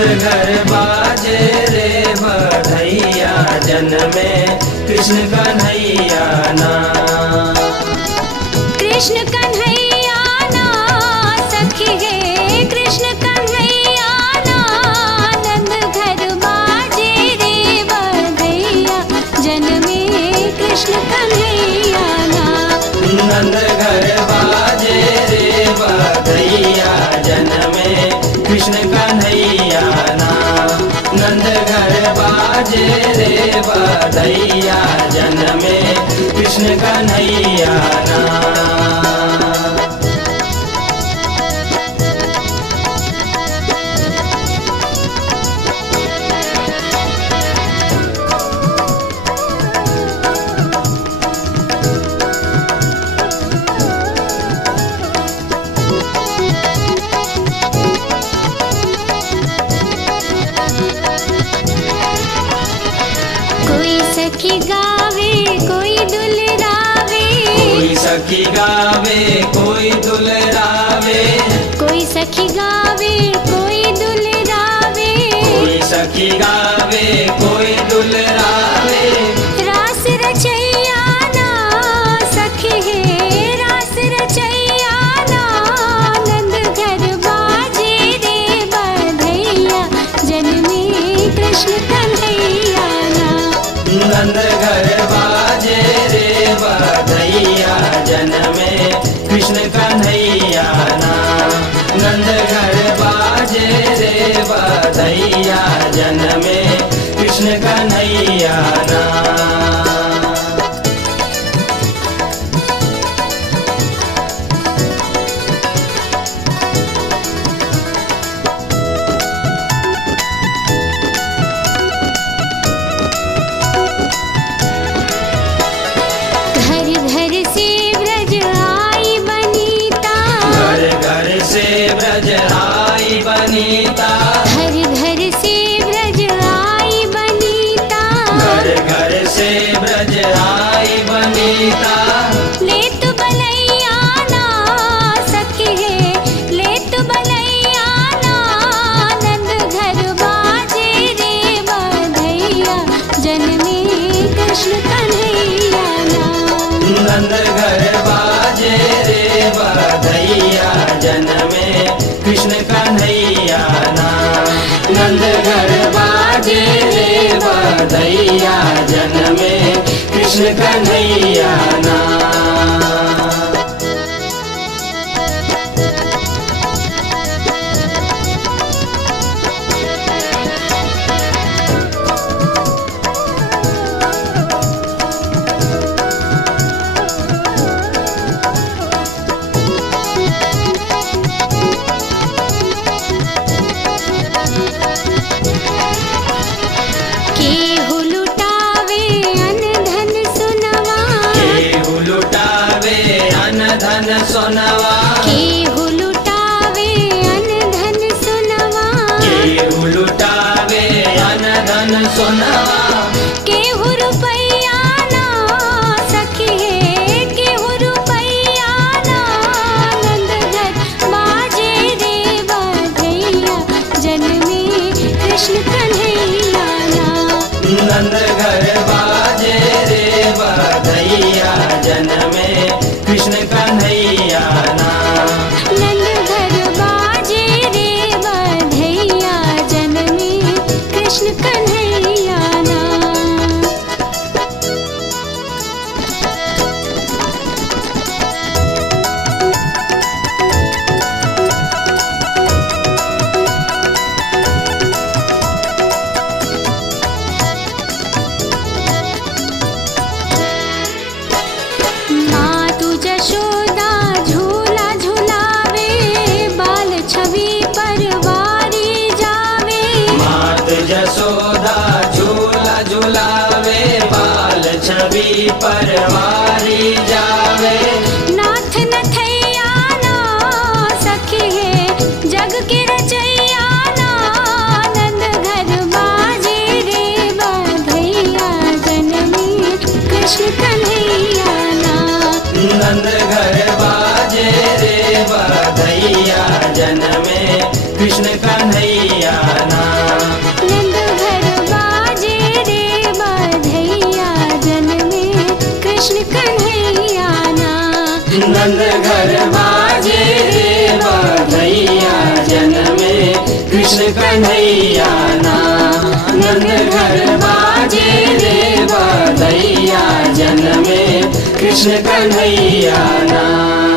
घर बाजे रे बधैया जन्मे कृष्ण कन्हैया ना। कृष्ण कन्हैया ना सखी है कृष्ण कन्हैया ना। नंद घर बाजे रे बधैया जन्मे कृष्ण कन्हैया ना। नंद घर बाजे रे बधैया जन्मे कृष्ण कन्हैया ना। नंद घर बाजे रे बधैया जन्मे कृष्ण कन्हैया ना। सखी गावे कोई दुलरावे। कोई सखी गावे कोई दुलरावे। कोई सखी गावे कोई दुलरावे। कोई सखी गावे कोई दुलरावे। रास रचैया ना सखी है रास रचैया ना। नंद घर बाजे रे बधैया जन्मे कृष्ण कन्हैया ना। नंद घर बाजे रे बधैया जन्मे कृष्ण कन्हैया ना। नंद घर बाजे रे बधैया जन्मे कृष्ण कन्हैया ना। ब्रज आई बनीता। घर घर से ब्रज आई बनीता। घर घर से ब्रज आई बनीता। ले तो बलैया ना सखी है ले तो बलैया ना। नंद घर बाजे रे बधैया जन्मे कृष्ण कन्हैया ना। नंद घर बाजे रे बधैया जन्मे कृष्ण कन्हैया ना। नंद घर बाजे रे बधैया जन्मे कृष्ण कन्हैया ना। धन सोनवा। केहू लुटावे अन धन सोनवा। केहू लुटावे अन धन सोनवा। केहू रुपैया ना सखी है केहू रुपैया ना। नंद घर बाजे रे बधैया जन्मे कृष्ण कन्हैया ना। नंद घर बाजे रे बधैया जन्मे कृष्ण कन्हैया ना। नंद घर बाजे रे बधैया जन्मे कृष्ण कन्हैया ना। मातु जशोदा झूला झूलावे। बाल छवि परवारी जावे। मात जशोदा झूला झूलावे। बाल छवि परवारी जावे। नाथ नथैया ना सखी है जग के रचैया ना। नंद घर बाजे रे बधैया जन्मे कृष्ण कन्हैया ना। नंद घर बाजे रे बधैया जन्मे कृष्ण कन्हैया ना। कृष्ण कन्हैया ना। नंद घर बाजे रे बधैया जन्मे कृष्ण कन्हैया ना।